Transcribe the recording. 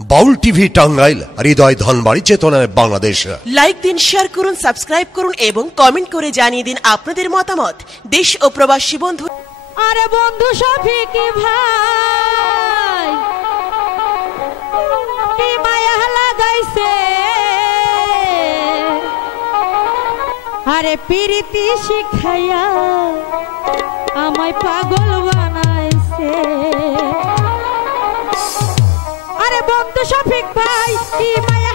বাউল TV Tangail, হৃদয় ধনবাড়ি, চেতনায় Bangladesh. Like দিন, share করুন, সাবস্ক্রাইব করুন এবং কমেন্ট করে জানিয়ে দিন আপনাদের মতামত। দেশ ও প্রবাসী বন্ধু। আরে বন্ধু শফিক ভাই কি মায়া লাগাইছে, আরে প্রীতি শিখাইয়া আমায় পাগল বানাইছে। আরে বন্ধু শফিক ভাই কি মায়া